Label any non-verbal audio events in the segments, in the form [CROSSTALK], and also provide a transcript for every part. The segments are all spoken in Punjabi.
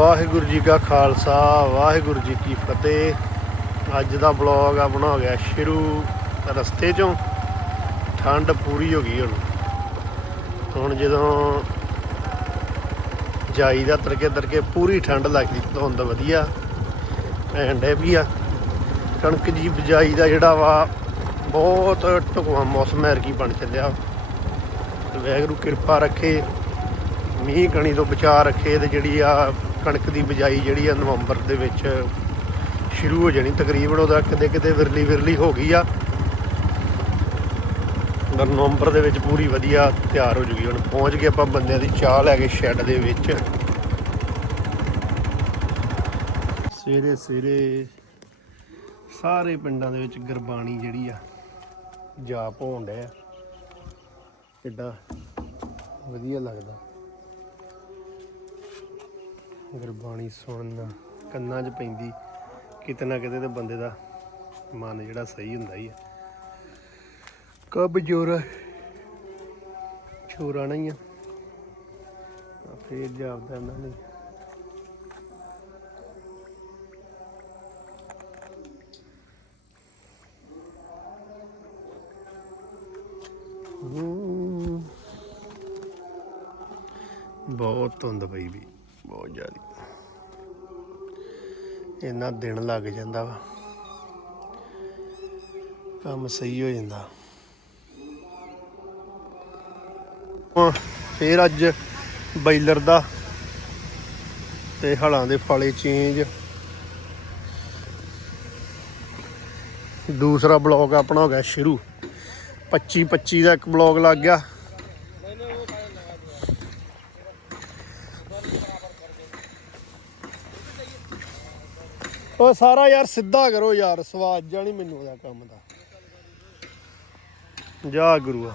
ਵਾਹਿਗੁਰੂ ਜੀ ਕਾ ਖਾਲਸਾ, ਵਾਹਿਗੁਰੂ ਜੀ ਕੀ ਫਤਿਹ। ਅੱਜ ਦਾ ਬਲੌਗ ਆਪਣਾ ਹੋ ਗਿਆ ਸ਼ੁਰੂ ਰਸਤੇ ਚੋਂ। ਠੰਡ ਪੂਰੀ ਹੋ ਗਈ ਹੁਣ। ਹੁਣ ਜਦੋਂ ਜਾਈਦਾ ਤਰਕੇ ਤਰਕੇ ਪੂਰੀ ਠੰਡ ਲੱਗਦੀ, ਧੁੰਦ ਵਧੀਆ ਐਂਡੇ ਵੀ ਆ। ਕਣਕ ਜੀ ਬਜਾਈ ਦਾ ਜਿਹੜਾ ਵਾ, ਬਹੁਤ ਢੁਕਵਾਂ ਮੌਸਮ ਐਰਕੀ ਬਣ ਚੱਲਿਆ। ਤੇ ਵਾਹਿਗੁਰੂ ਕਿਰਪਾ ਰੱਖੇ। ਮੀਂਹ ਕਣੀ ਤੋਂ ਬਚਾ ਰੱਖੇ ਤੇ ਜਿਹੜੀ ਆ ਕਣਕ ਦੀ ਬਿਜਾਈ ਜਿਹੜੀ ਆ ਨਵੰਬਰ ਦੇ ਵਿੱਚ ਸ਼ੁਰੂ ਹੋ ਜਾਣੀ, ਤਕਰੀਬਨ ਉਹਦਾ ਕਿਤੇ ਕਿਤੇ ਵਿਰਲੀ ਵਿਰਲੀ ਹੋ ਗਈ ਆ। ਨਵੰਬਰ ਦੇ ਵਿੱਚ ਪੂਰੀ ਵਧੀਆ ਤਿਆਰ ਹੋ ਜੂਗੀ, ਹੁਣ ਪਹੁੰਚ ਗਏ ਆਪਾਂ ਬੰਦਿਆਂ ਦੀ ਚਾਹ ਲੈ ਕੇ ਸ਼ੈੱਡ ਦੇ ਵਿੱਚ। ਸਵੇਰੇ ਸਵੇਰੇ ਸਾਰੇ ਪਿੰਡਾਂ ਦੇ ਵਿੱਚ ਗੁਰਬਾਣੀ ਜਿਹੜੀ ਆ, ਜਾਪ ਹੋਣ ਡਿਆ। ਕਿੱਡਾ ਵਧੀਆ ਲੱਗਦਾ। ਗੁਰਬਾਣੀ ਸੁਣਨ ਕੰਨਾਂ 'ਚ ਪੈਂਦੀ, ਕਿਤੇ ਨਾ ਕਿਤੇ ਤੇ ਬੰਦੇ ਦਾ ਮਨ ਜਿਹੜਾ ਸਹੀ ਹੁੰਦਾ ਹੀ ਹੈ ਕਬ ਜੋਰਾ ਛੋਰਾ ਨਹੀਂ ਆ। ਫੇਰ ਜਾਪਦਾ ਇਹਨਾਂ ਨੇ। ਬਹੁਤ ਧੁੰਦ ਪਈ ਵੀ। ਬਹੁਤ ਜ਼ਿਆਦਾ ਇੰਨਾ ਦਿਨ ਲੱਗ ਜਾਂਦਾ ਵਾ। ਕੰਮ ਸਹੀ ਹੋ ਜਾਂਦਾ। ਫੇਰ ਅੱਜ ਬਾਈਲਰ ਦਾ ਤੇ ਹਲਾਂ ਦੇ ਫਾਲੇ ਚੇਂਜ ਦੂਸਰਾ ਬਲੌਗ ਆਪਣਾ ਹੋ ਗਿਆ ਸ਼ੁਰੂ। 25 25 ਦਾ ਇੱਕ ਬਲੌਗ ਲੱਗ ਗਿਆ। ਉਹ ਸਾਰਾ ਯਾਰ ਸਿੱਧਾ ਕਰੋ ਯਾਰ, ਸਵਾਦ ਜਾਂ ਨਹੀਂ ਮੈਨੂੰ ਉਹਦਾ ਕੰਮ ਦਾ। ਜਾ ਗੁਰੂਆ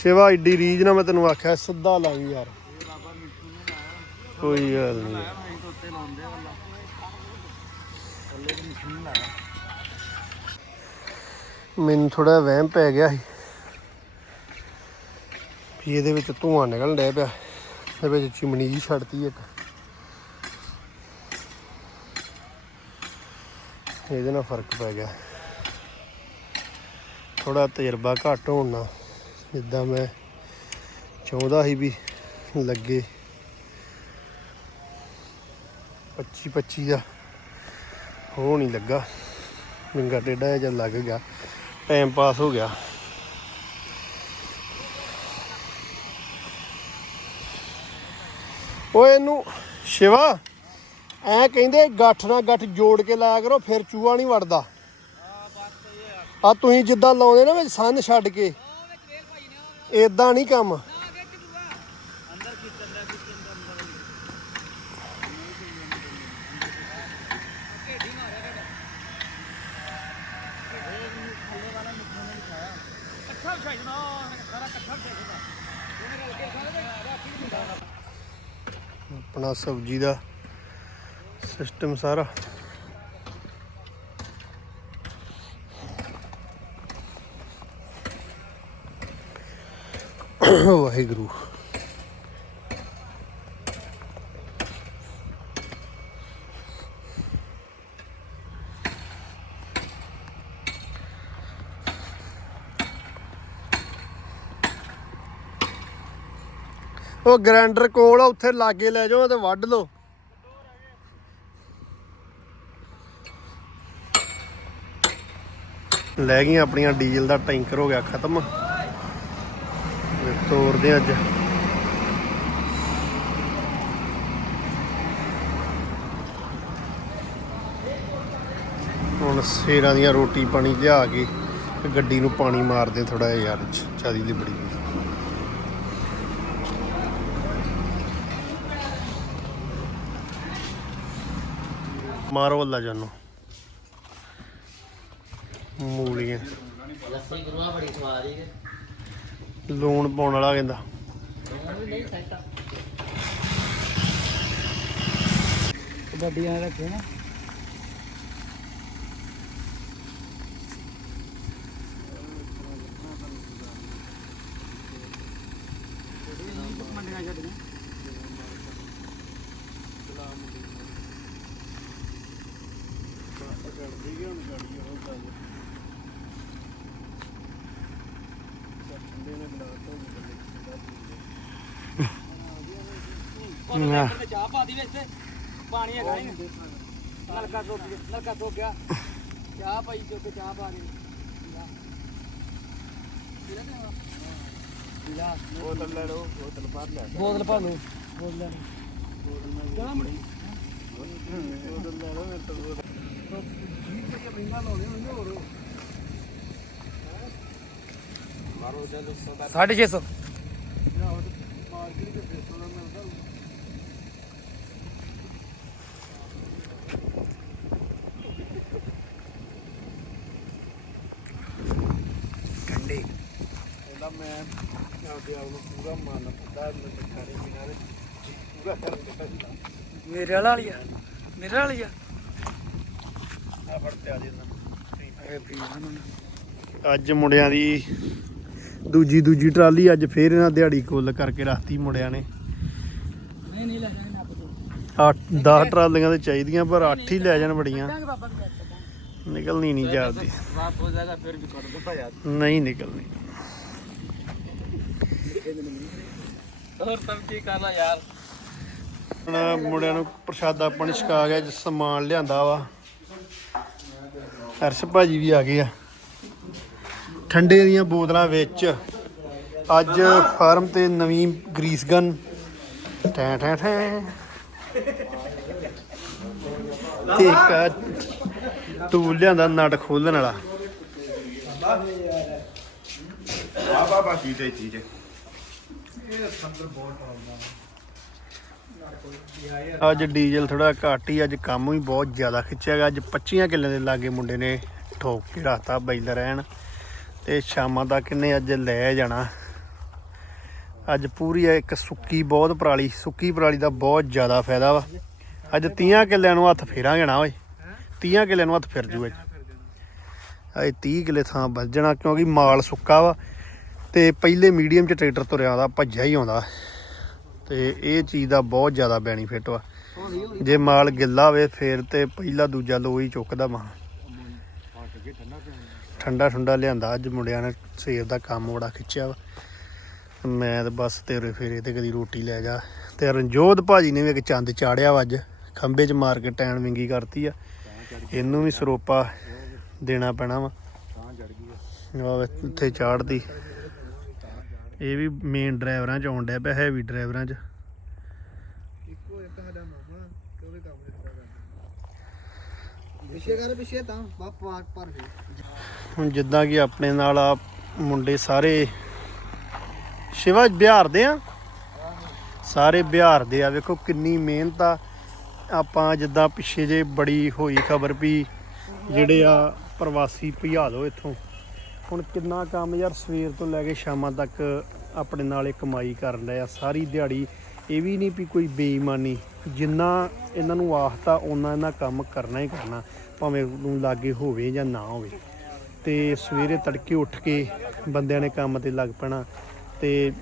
ਸ਼ਿਵਾ, ਏਡੀ ਰੀਜ ਨਾ ਮੈਂ ਤੈਨੂੰ ਆਖਿਆ, ਸਿੱਧਾ ਲਾਈ ਯਾਰ। ਕੋਈ ਗੱਲ ਨਹੀਂ ਮੈਨੂੰ ਥੋੜਾ ਵਹਿਮ ਪੈ ਗਿਆ ਸੀ। ਵੀ ਇਹਦੇ ਵਿੱਚ ਧੂਆਂ ਨਿਕਲਣ ਡਿਆ ਪਿਆ। ਇਹਦੇ ਵਿੱਚ ਚਿਮਨੀ ਜੀ ਛੱਡਤੀ ਇੱਕ। ਇਹਦੇ ਨਾਲ ਫ਼ਰਕ ਪੈ ਗਿਆ। ਥੋੜਾ ਤਜਰਬਾ ਘੱਟ ਹੋਣ ਨਾਲ ਜਿੱਦਾਂ ਮੈਂ ਚਾਹੁੰਦਾ ਸੀ ਵੀ ਲੱਗੇ। 25 25 ਦਾ ਹੋ ਨਹੀਂ ਲੱਗਾ। ਵਿੰਗਾ ਟੇਡਾ ਜਿਹਾ ਲੱਗ ਗਿਆ। ਟਾਈਮ ਪਾਸ ਹੋ ਗਿਆ। ਓਏ ਇਹਨੂੰ, ਸ਼ਿਵਾ, ਐ ਕਹਿੰਦੇ ਗੱਠ ਨਾਲ ਗੱਠ ਜੋੜ ਕੇ ਲਾਇਆ ਕਰੋ, ਫਿਰ ਚੂਹਾ ਨਹੀਂ ਵੜਦਾ। ਆ ਤੁਸੀਂ ਜਿੱਦਾਂ ਲਾਉਂਦੇ ਨਾ ਵਿੱਚ ਸੰਨ ਛੱਡ ਕੇ, ਏਦਾਂ ਨਹੀਂ ਕੰਮ। ਆਪਣਾ ਸਬਜ਼ੀ ਦਾ ਸਿਸਟਮ ਸਾਰਾ। ਵਾਹਿਗੁਰੂ। ਉਹ ਗ੍ਰੈਂਡਰ ਕੋਲ ਆ, ਉੱਥੇ ਲਾਗੇ ਲੈ ਜਾਓ ਤੇ ਵੱਢ ਲਓ। ਲੈ ਗਈਆਂ ਆਪਣੀਆਂ ਡੀਜ਼ਲ ਦਾ ਟੈਂਕਰ ਹੋ ਗਿਆ ਖਤਮ। ਤੇ ਅੱਜ। ਹੁਣ ਸੇਰਾਂ ਦੀਆਂ ਰੋਟੀ ਪਾਣੀ ਲਿਆ ਕੇ ਗੱਡੀ ਨੂੰ ਪਾਣੀ ਮਾਰਦੇ ਥੋੜਾ ਜਿਹਾ ਯਾਰ ਚਾਦੀ ਦੀ ਬੜੀ ਮਾਰੋ ਅੱਲਾ ਜਾਨੋ। ਮੂਲੀਆਂ ਲੱਸੀ ਗੁਰੂਆ ਬੜੀ ਸਵਾਦ ਹੀ ਹੈ ਲੂਣ ਪਾਉਣ ਵਾਲਾ ਕਹਿੰਦਾ। ਨਹੀਂ ਸੈੱਟ। ਗੱਡੀਆਂ ਰੱਖੇ ਨਾ। ਚਾਹ ਪਾ ਦੀ ਵਿੱਚ ਪਾਣੀ ਹੈਗਾ ਹੀ ਨਲਕਾ ਸੁੱਕ ਗਿਆ ਨਲਕਾ ਸੁੱਕ ਗਿਆ ਚਾਹ ਪਾਈ ਚੁੱਕ ਚਾਹ ਪਾ ਦੇ ਬੋਤਲ ਲੈ ਲਓ। ਬੋਤਲ ਬਾਹਰ ਲੈ ਬੋਤਲ ਪਾ ਲਓ। ਬੋਤਲ ਲੈ ਚਾਹ ਮੜੀ ਬੋਤਲ ਲੈ ਲਓ ਮੇਰੇ ਤੋਂ ਬੋਤਲ। ਸਾਢੇ 600 ਕੰਡੇ। ਇਹਦਾ ਮੈਂ ਆਪਦੇ ਆਪ ਨੂੰ ਪੂਰਾ ਮੰਨ ਪਤਾ ਮੈਂ ਬਚਾਰੇ ਬਿਨਾਂ ਦੇ ਪੂਰਾ ਕਰਨ ਦੇ ਪੈਂਦਾ ਮੇਰੇ ਵਾਲਾ ਵਾਲੀ ਆ ਮੇਰੇ ਵਾਲੀ ਆ। ਆ ਫੜ ਤੇ ਆ ਜੇ ਅੱਜ ਮੁੰਡਿਆਂ ਦੀ ਦੂਜੀ ਦੂਜੀ ਟਰਾਲੀ ਅੱਜ ਫੇਰ ਇਹਨਾਂ ਦਿਹਾੜੀ ਕੁੱਲ ਕਰਕੇ ਰੱਖਤੀ ਮੁੜਿਆ ਨੇ। ਨਹੀਂ ਨਹੀਂ 10 ਟਰਾਲੀਆਂ ਤੇ ਚਾਹੀਦੀਆਂ, ਪਰ 8 ਹੀ ਲੈ ਜਾਣ ਬੜੀਆਂ। ਨਿਕਲਣੀ ਨਹੀਂ ਜਾਂਦੀ ਵਾਪ ਨਹੀਂ ਨਿਕਲਣੀ। ਹੋਰ ਤਮ ਕੀ ਕਰਨਾ ਯਾਰ ਹੁਣ ਮੁੰਡਿਆਂ ਨੂੰ ਪ੍ਰਸ਼ਾਦਾ ਆਪਾਂ ਨੇ ਛਕਾ ਗਿਆ ਜਿਸ ਸਮਾਨ ਲਿਆਂਦਾ ਵਾ। ਅਰਸ਼ ਭਾਜੀ ਵੀ ਆ ਗਏ ਆ। ਠੰਡੇ ਦੀਆਂ ਬੋਤਲਾਂ ਵਿੱਚ ਅੱਜ ਫਾਰਮ ਤੇ ਨਵੀਂ ਗਰੀਸ ਗਨ। ਟੈਂ ਟੈਂ ਟੈਂ। ਤੇ ਇੱਕ ਆ ਟੂਲ ਲਿਆਂਦਾ ਨਟ ਖੋਲਣ ਵਾਲਾ। ਆ ਬਾਬਾ ਕੀ ਤੇ ਚੀਜ਼ ਅੱਜ ਡੀਜ਼ਲ ਥੋੜਾ ਘੱਟ ਹੀ, ਅੱਜ ਕੰਮ ਵੀ ਬਹੁਤ ਜ਼ਿਆਦਾ ਖਿੱਚਿਆ ਗਿਆ। ਅੱਜ 25 ਕਿੱਲੇ ਦੇ ਲਾਗੇ ਮੁੰਡੇ ਨੇ ਠੋਕ ਕੇ ਰਾਤਾ ਬੈਲ ਰਹਿਣ ਤੇ ਸ਼ਾਮਾਂ ਤੱਕ ਇਹਨੇ ਅੱਜ ਲੈ ਜਾਣਾ। ਅੱਜ ਪੂਰੀ ਇੱਕ ਸੁੱਕੀ, ਬਹੁਤ ਪਰਾਲੀ। ਸੁੱਕੀ ਪਰਾਲੀ ਦਾ ਬਹੁਤ ਜ਼ਿਆਦਾ ਫਾਇਦਾ ਵਾ। ਅੱਜ 30 ਕਿੱਲਿਆਂ ਨੂੰ ਹੱਥ ਫੇਰਾਂਗੇ ਨਾ ਓਏ। 30 ਕਿੱਲਿਆਂ ਨੂੰ ਹੱਥ ਫਿਰ ਜੂ ਅੱਜ ਅੱਜ 30 ਕਿੱਲੇ ਥਾਂ ਬਚ ਜਾਣਾ ਕਿਉਂਕਿ ਮਾਲ ਸੁੱਕਾ ਵਾ ਤੇ ਪਹਿਲੇ ਮੀਡੀਅਮ ਚ ਟਰੈਕਟਰ ਤੁਰਿਆ ਆਉਂਦਾ ਭੱਜਿਆ ਹੀ ਆਉਂਦਾ। ਤੇ ਇਹ ਚੀਜ਼ ਦਾ ਬਹੁਤ ਜ਼ਿਆਦਾ ਬੈਨੀਫਿਟ ਵਾ। ਜੇ ਮਾਲ ਗਿੱਲਾ ਹੋਵੇ, ਫੇਰ ਤੇ ਪਹਿਲਾ ਦੂਜਾ ਲੋ ਹੀ ਚੁੱਕਦਾ ਮਾਂ ਠੰਡਾ ਠੰਡਾ ਲਿਆਂਦਾ। ਅੱਜ ਮੁੰਡਿਆਂ ਨੇ ਸਵੇਰ ਦਾ ਕੰਮ ਬੜਾ ਖਿੱਚਿਆ ਵਾ। ਮੈਂ ਤਾਂ ਬਸ ਤੇਰੇ ਫੇਰੇ ਤੇ ਕਦੀ ਰੋਟੀ ਲੈ ਜਾ। ਤੇ ਰਣਜੋਤ ਭਾਜੀ ਨੇ ਵੀ ਇੱਕ ਚੰਦ ਚਾੜਿਆ ਵਾ ਅੱਜ। ਖੰਬੇ 'ਚ ਮਾਰ ਕੇ ਟੈਨ ਵਿੰਗੀ ਕਰਤੀ ਆ। ਇਹਨੂੰ ਵੀ ਸਰੋਪਾ ਦੇਣਾ ਪੈਣਾ ਵਾ। ਆਹ ਵੇ, ਉੱਥੇ ਚਾੜਦੀ। ਇਹ ਵੀ ਮੇਨ ਡਰਾਈਵਰਾਂ 'ਚ ਆਉਣ ਡਿਆ ਪਿਆ ਹੈਵੀ ਡਰਾਈਵਰਾਂ 'ਚ। ਪਿੱਛੇ ਕਰ, ਪਿੱਛੇ ਤਾਂ। ਬਾਪ ਪਰ ਹੁਣ ਜਿੱਦਾਂ ਕਿ ਆਪਣੇ ਨਾਲ ਆ ਮੁੰਡੇ ਸਾਰੇ ਸ਼ਿਵਾ ਬਿਹਾਰ ਦੇ ਆ। ਸਾਰੇ ਬਿਹਾਰ ਦੇ ਆ। ਵੇਖੋ ਕਿੰਨੀ ਮਿਹਨਤ ਆ। ਆਪਾਂ ਜਿੱਦਾਂ ਪਿੱਛੇ ਜੇ ਬੜੀ ਹੋਈ ਖਬਰ ਵੀ ਜਿਹੜੇ ਆ ਪ੍ਰਵਾਸੀ ਭਜਾ ਲਓ ਇੱਥੋਂ। ਹੁਣ ਕਿੰਨਾ ਕੰਮ ਯਾਰ ਸਵੇਰ ਤੋਂ ਲੈ ਕੇ ਸ਼ਾਮਾਂ ਤੱਕ ਆਪਣੇ ਨਾਲ ਇਹ ਕਮਾਈ ਕਰਨ ਡਏ ਆ। ਸਾਰੀ ਦਿਹਾੜੀ ਇਹ ਵੀ ਨਹੀਂ ਵੀ ਕੋਈ ਬੇਈਮਾਨੀ। ਜਿੰਨਾ ਇਹਨਾਂ ਨੂੰ ਆਖਤਾ ਉਹਨਾਂ ਇਹਨਾਂ ਕੰਮ ਕਰਨਾ ਹੀ ਕਰਨਾ। ਭਾਵੇਂ ਨੂੰ ਲਾਗੇ ਹੋਵੇ ਜਾਂ ਨਾ ਹੋਵੇ। ਤੇ ਸਵੇਰੇ ਤੜਕੇ ਉੱਠ ਕੇ ਬੰਦਿਆਂ ਨੇ ਕੰਮ ਤੇ ਲੱਗ ਪੈਣਾ ਤੇ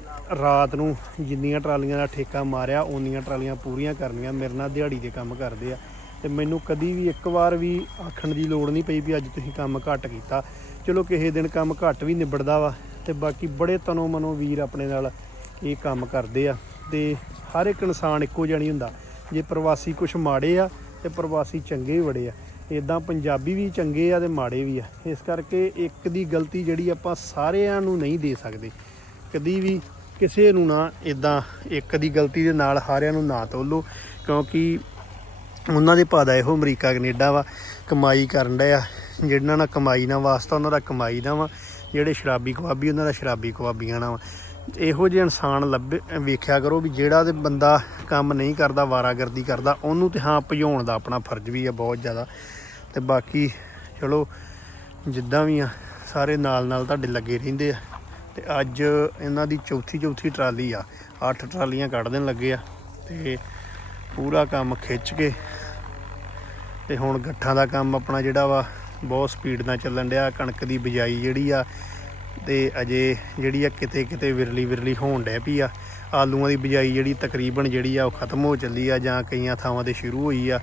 ਰਾਤ ਨੂੰ ਜਿੰਨੀਆਂ ਟਰਾਲੀਆਂ ਦਾ ਠੇਕਾ ਮਾਰਿਆ, ਓਨੀਆਂ ਟਰਾਲੀਆਂ ਪੂਰੀਆਂ ਕਰਨੀਆਂ, ਮੇਰੇ ਨਾਲ ਦਿਹਾੜੀ ਦੇ ਕੰਮ ਕਰਦੇ ਆ। ਤੇ ਮੈਨੂੰ ਕਦੀ ਵੀ ਇੱਕ ਵਾਰ ਵੀ ਆਖਣ ਦੀ ਲੋੜ ਨਹੀਂ ਪਈ ਵੀ ਅੱਜ ਤੁਸੀਂ ਕੰਮ ਘੱਟ ਕੀਤਾ। ਚਲੋ ਕਿਸੇ ਦਿਨ ਕੰਮ ਘੱਟ ਵੀ ਨਿਬੜਦਾ ਵਾ ਤੇ ਬਾਕੀ ਬੜੇ ਤਨੋ ਮਨੋ ਵੀਰ ਆਪਣੇ ਨਾਲ ਇਹ ਕੰਮ ਕਰਦੇ ਆ ਤੇ ਹਰ ਇੱਕ ਇਨਸਾਨ ਇੱਕੋ ਜਿਹਾ ਨਹੀਂ ਹੁੰਦਾ। ਜੇ ਪ੍ਰਵਾਸੀ ਕੁਝ ਮਾੜੇ ਆ ਤੇ ਪ੍ਰਵਾਸੀ ਚੰਗੇ ਵੀ ਬੜੇ ਆ। ਇਦਾਂ ਪੰਜਾਬੀ ਵੀ ਚੰਗੇ ਆ ਤੇ ਮਾੜੇ ਵੀ ਆ। ਇਸ ਕਰਕੇ ਇੱਕ ਦੀ ਗਲਤੀ ਜਿਹੜੀ ਆਪਾਂ ਸਾਰਿਆਂ ਨੂੰ ਨਹੀਂ ਦੇ ਸਕਦੇ। ਕਦੀ ਵੀ ਕਿਸੇ ਨੂੰ ਨਾ ਇਦਾਂ ਇੱਕ ਦੀ ਗਲਤੀ ਦੇ ਨਾਲ ਸਾਰਿਆਂ ਨੂੰ ਨਾ ਤੋਲੋ, ਕਿਉਂਕਿ ਉਹਨਾਂ ਦੇ ਭਾਦਾ ਇਹੋ ਅਮਰੀਕਾ, ਕੈਨੇਡਾ ਵਾ, ਕਮਾਈ ਕਰਨ ਡਿਆ ਜਿਹਨਾਂ ਨਾਲ ਕਮਾਈ ਨਾਲ ਵਾਸਤਾ, ਉਹਨਾਂ ਦਾ ਕਮਾਈ ਦਾ ਵਾ। ਜਿਹੜੇ ਸ਼ਰਾਬੀ ਕਵਾਬੀ ਉਹਨਾਂ ਦਾ ਸ਼ਰਾਬੀ ਕਵਾਬੀਆਂ ਨਾਲ ਵਾ। ਇਹੋ ਜਿਹੇ ਇਨਸਾਨ ਲੱਭੇ, ਵੇਖਿਆ ਕਰੋ ਵੀ ਜਿਹੜਾ ਤੇ ਬੰਦਾ ਕੰਮ ਨਹੀਂ ਕਰਦਾ, ਵਾਰਾਗਰਦੀ ਕਰਦਾ, ਉਹਨੂੰ ਤੇ ਹਾਂ ਭਜਾਉਣ ਦਾ ਆਪਣਾ ਫਰਜ਼ ਵੀ ਆ ਬਹੁਤ ਜ਼ਿਆਦਾ। ਤੇ ਬਾਕੀ ਚਲੋ, ਜਿੱਦਾਂ ਵੀ ਆ, ਸਾਰੇ ਨਾਲ ਨਾਲ ਤੁਹਾਡੇ ਲੱਗੇ ਰਹਿੰਦੇ ਆ। ਤੇ ਅੱਜ ਇਹਨਾਂ ਦੀ ਚੌਥੀ ਚੌਥੀ ਟਰਾਲੀ ਆ, ਅੱਠ ਟਰਾਲੀਆਂ ਕੱਢ ਦੇਣ ਲੱਗੇ ਆ ਤੇ ਪੂਰਾ ਕੰਮ ਖਿੱਚ ਕੇ ਤੇ ਹੁਣ ਗੱਠਾਂ ਦਾ ਕੰਮ ਆਪਣਾ ਜਿਹੜਾ ਵਾ, ਬਹੁਤ ਸਪੀਡ ਨਾਲ ਚੱਲਣ ਡਿਆ, ਕਣਕ ਦੀ ਬਿਜਾਈ ਜਿਹੜੀ ਆ ਤੇ ਅਜੇ ਜਿਹੜੀ ਆ ਕਿਤੇ ਕਿਤੇ ਵਿਰਲੀ ਵਿਰਲੀ ਹੋਣ ਡੈ ਪਈ ਆ। ਆਲੂਆਂ ਦੀ ਬਿਜਾਈ ਜਿਹੜੀ ਤਕਰੀਬਨ ਜਿਹੜੀ ਆ ਉਹ ਖਤਮ ਹੋ ਚੱਲੀ ਆ ਜਾਂ ਕਈਆਂ ਥਾਵਾਂ ਤੇ ਸ਼ੁਰੂ ਹੋਈ ਆ।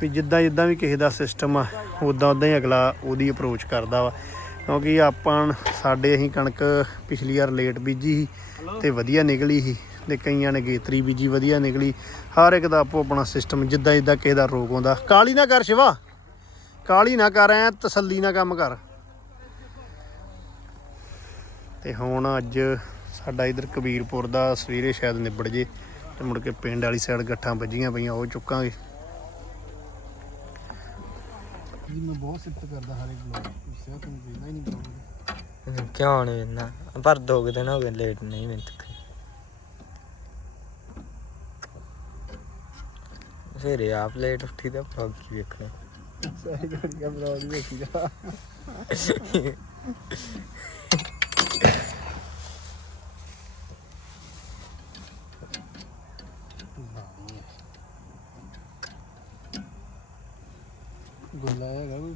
ਵੀ ਜਿੱਦਾਂ ਜਿੱਦਾਂ ਵੀ ਕਿਸੇ ਦਾ ਸਿਸਟਮ ਆ, ਉਦਾਂ ਉਦਾਂ ਹੀ ਅਗਲਾ ਉਹਦੀ ਅਪਰੋਚ ਕਰਦਾ ਵਾ। ਕਿਉਂਕਿ ਆਪਾਂ ਸਾਡੇ ਅਸੀਂ ਕਣਕ ਪਿਛਲੀ ਵਾਰ ਲੇਟ ਬੀਜੀ ਸੀ ਤੇ ਵਧੀਆ ਨਿਕਲੀ ਸੀ ਤੇ ਕਈਆਂ ਨੇ ਗੇਤਰੀ ਬੀਜੀ, ਵਧੀਆ ਨਿਕਲੀ। ਹਰ ਇੱਕ ਦਾ ਆਪੋ ਆਪਣਾ ਸਿਸਟਮ ਜਿੱਦਾਂ ਜਿੱਦਾਂ ਕਿਸੇ ਦਾ ਰੋਗ ਆਉਂਦਾ। ਕਾਲੀ ਨਾ ਕਰ ਸ਼ਿਵਾ। ਕਾਲੀ ਨਾ ਕਰ, ਐ ਤਸੱਲੀ ਨਾਲ ਕੰਮ ਕਰ। ਤੇ ਹੁਣ ਅੱਜ ਸਾਡਾ ਇਧਰ ਕਬੀਰਪੁਰ ਦਾ ਸਵੇਰੇ ਸ਼ਾਇਦ ਨਿਬੜ ਜੇ ਤੇ ਮੁੜ ਕੇ ਪਿੰਡ ਵਾਲੀ ਸਾਈਡ ਗੱਠਾਂ ਵੱਜੀਆਂ ਪਈਆਂ ਉਹ ਚੁੱਕਾਂਗੇ। ਜੀ ਮੈਂ ਬਹੁਤ ਸਿਫਤ ਕਰਦਾ ਹਰ ਇੱਕ ਬਲੌਗ ਸਿਆ ਤੁਹਾਨੂੰ ਕਹਿੰਦਾ ਹੀ ਨਹੀਂ ਬਲੌਗ ਕਿਉਂ ਨਹੀਂ ਨਾ ਪਰ ਦੋ ਕੁ ਦਿਨ ਹੋ ਗਏ ਲੇਟ ਨਹੀਂ ਮੈਂ ਤੱਕ ਫਿਰ ਆਪ ਲੇਟ ਉੱਠੀ ਤਾਂ vlog ਕੀ ਵੇਖਣਾ? ਸਾਰੀ ਗੜੀ ਦਾ ਬਲੌਗ ਹੀ ਵੇਖੀਦਾ [LAUGHS] ਗੋਲਾ ਹੈਗਾ ਕੋਈ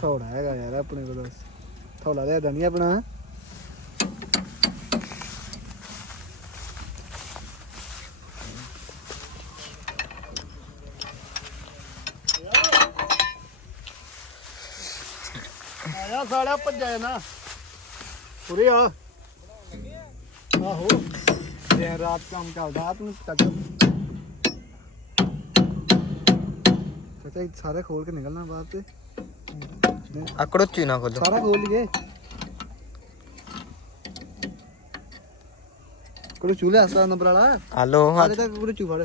ਥੋੜਾ ਹੈਗਾ ਯਾਰ ਆਪਣੇ ਕੋਲ ਥੋੜਾ ਲਿਆ ਨਹੀਂ ਆਪਣਾ ਆਇਆ ਸਾਲਿਆ ਭੱਜਿਆ ਨਾ ਉਰੇ ਆ ਆਹੋ ਦਿਨ ਰਾਤ ਕੰਮ ਚੱਲਦਾ ਆ ਤੂੰ ਤੱਕ ਚਾਚਾ ਇਹ ਸਾਰੇ ਖੋਲ ਕੇ ਨਿਕਲਣਾ ਬਾਅਦ ਤੇ ਆਕੜੋ ਚੀ ਨਾ ਖੋਲੋ ਸਾਰਾ ਖੋਲ ਲਈਏ ਕੋਲ ਚੂਲੇ ਹਸਤਾ ਨੰਬਰ ਵਾਲਾ ਹਲੋ ਹਾਲੇ ਤੱਕ ਪੂਰੇ ਚੂ ਫੜ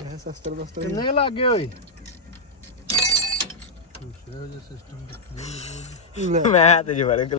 ਇਹ ਸਸਤਰ ਬਸਤਰ ਕਿੰਨੇ ਕੁ ਲੱਗ ਗਏ ਓਏ ਸਿਸਟਮ ਮੈਂ ਤੇ ਜਵਾਰੇ